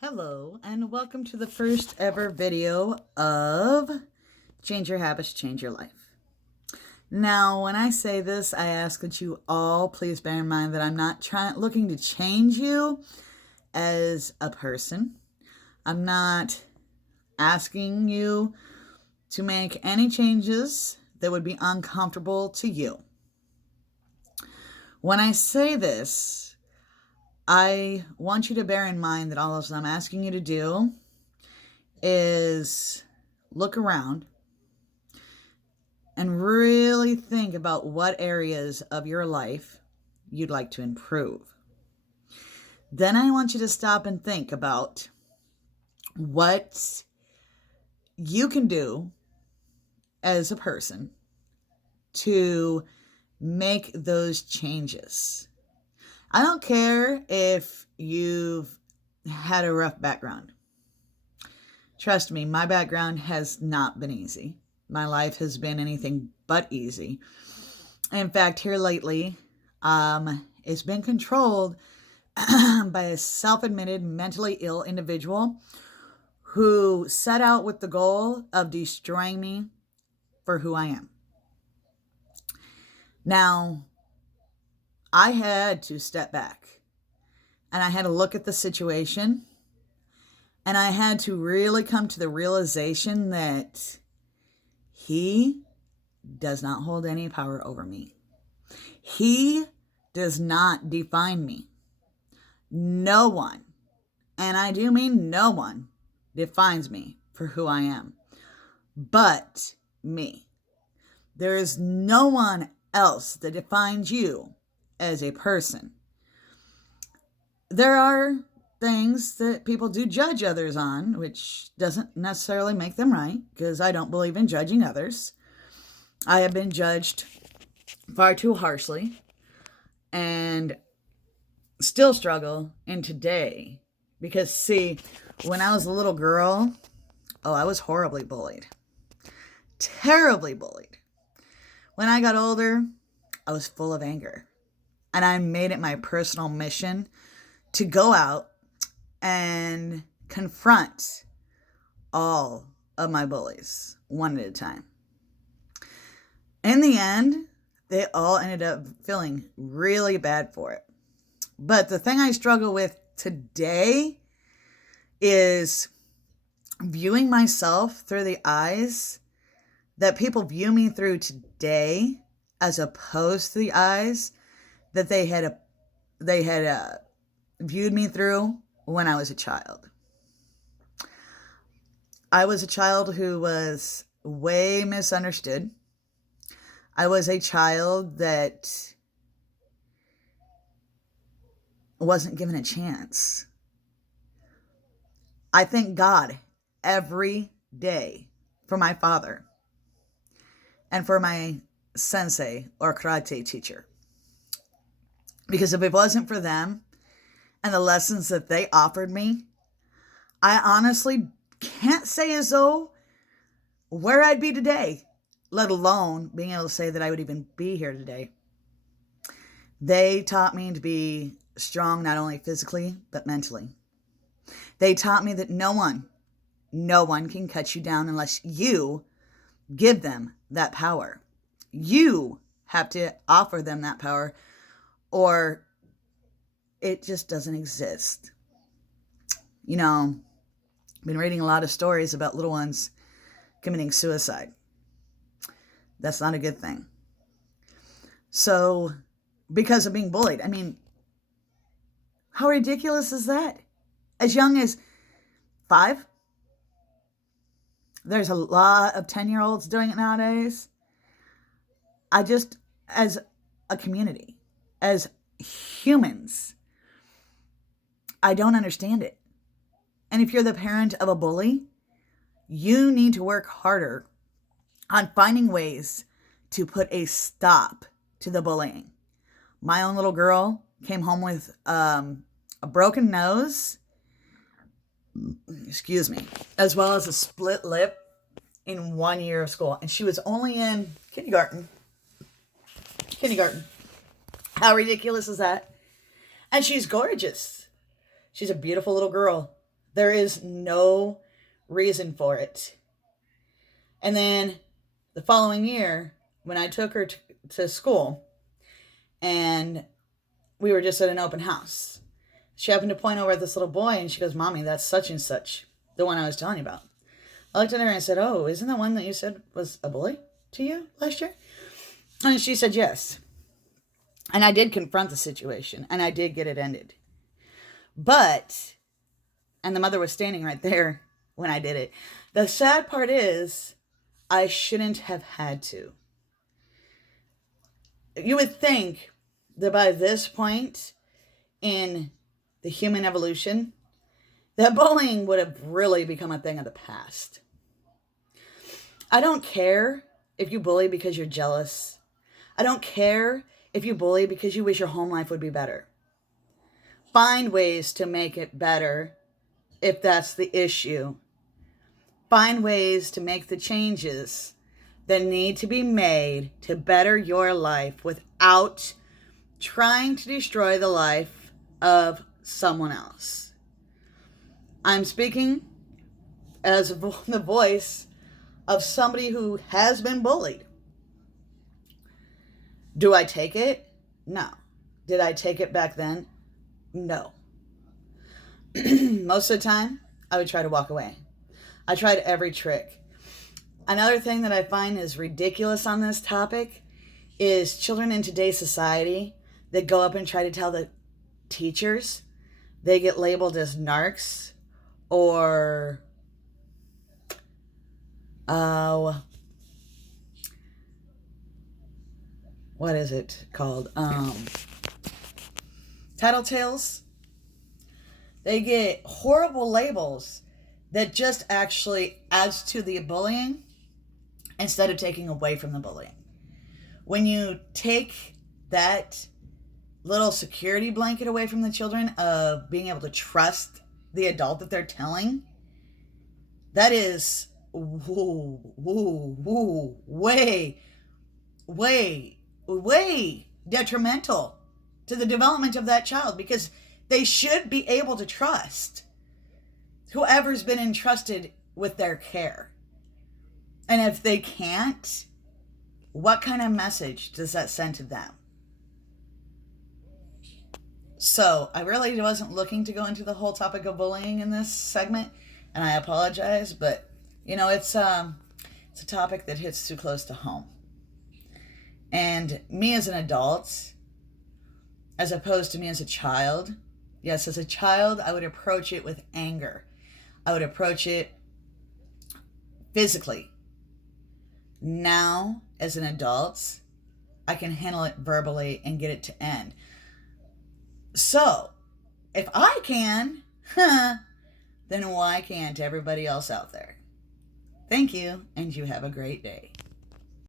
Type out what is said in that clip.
Hello, and welcome to the first ever video of Change Your Habits, Change Your Life. Now, when I say this, I ask that you all please bear in mind that I'm not looking to change you as a person. I'm not asking you to make any changes that would be uncomfortable to you. When I say this, I want you to bear in mind that all I'm asking you to do is look around and really think about what areas of your life you'd like to improve. Then I want you to stop and think about what you can do as a person to make those changes. I don't care if you've had a rough background. Trust me, my background has not been easy. My life has been anything but easy. In fact, here lately, it's been controlled by a self-admitted mentally ill individual who set out with the goal of destroying me for who I am. Now, I had to step back and I had to look at the situation and I had to really come to the realization that he does not hold any power over me. He does not define me. No one, and I do mean no one, defines me for who I am, but me. There is no one else that defines you as a person. There are things that people do judge others on, which doesn't necessarily make them right, because I don't believe in judging others. I have been judged far too harshly and still struggle in today because, see, when I was a little girl, I was horribly bullied. Terribly bullied. When I got older, I was full of anger. And I made it my personal mission to go out and confront all of my bullies one at a time. In the end, they all ended up feeling really bad for it. But the thing I struggle with today is viewing myself through the eyes that people view me through today, as opposed to the eyes that they had viewed me through when I was a child. I was a child who was way misunderstood. I was a child that wasn't given a chance. I thank God every day for my father and for my sensei or karate teacher. Because if it wasn't for them and the lessons that they offered me, I honestly can't say as though where I'd be today, let alone being able to say that I would even be here today. They taught me to be strong, not only physically, but mentally. They taught me that no one can cut you down unless you give them that power. You have to offer them that power, or it just doesn't exist. You know, I've been reading a lot of stories about little ones committing suicide. That's not a good thing. So, because of being bullied, I mean, how ridiculous is that? As young as 5? There's a lot of 10-year-olds doing it nowadays. As a community, as humans, I don't understand it. And if you're the parent of a bully, you need to work harder on finding ways to put a stop to the bullying. My own little girl came home with a broken nose, as well as a split lip in 1 year of school. And she was only in kindergarten. How ridiculous is that? And she's gorgeous. She's a beautiful little girl. There is no reason for it. And then the following year, when I took her to school and we were just at an open house, she happened to point over at this little boy and she goes, "Mommy, that's such and such, the one I was telling you about." I looked at her and said, "Oh, isn't that one that you said was a bully to you last year?" And she said, "Yes." And I did confront the situation and I did get it ended. But, and the mother was standing right there when I did it. The sad part is, I shouldn't have had to. You would think that by this point in the human evolution, that bullying would have really become a thing of the past. I don't care if you bully because you're jealous. I don't care if you bully because you wish your home life would be better. Find ways to make it better if that's the issue. Find ways to make the changes that need to be made to better your life without trying to destroy the life of someone else. I'm speaking as the voice of somebody who has been bullied. Do I take it? No. Did I take it back then? No. Most of the time, I would try to walk away. I tried every trick. Another thing that I find is ridiculous on this topic is children in today's society that go up and try to tell the teachers. They get labeled as narcs or what is it called? Tattletales. They get horrible labels that just actually adds to the bullying instead of taking away from the bullying. When you take that little security blanket away from the children of being able to trust the adult that they're telling, that is way detrimental to the development of that child, because they should be able to trust whoever's been entrusted with their care. And if they can't, what kind of message does that send to them? So I really wasn't looking to go into the whole topic of bullying in this segment, and I apologize, but it's a topic that hits too close to home. And me as an adult, as opposed to me as a child, yes, as a child, I would approach it with anger. I would approach it physically. Now, as an adult, I can handle it verbally and get it to end. So, if I can, then why can't everybody else out there? Thank you, and you have a great day.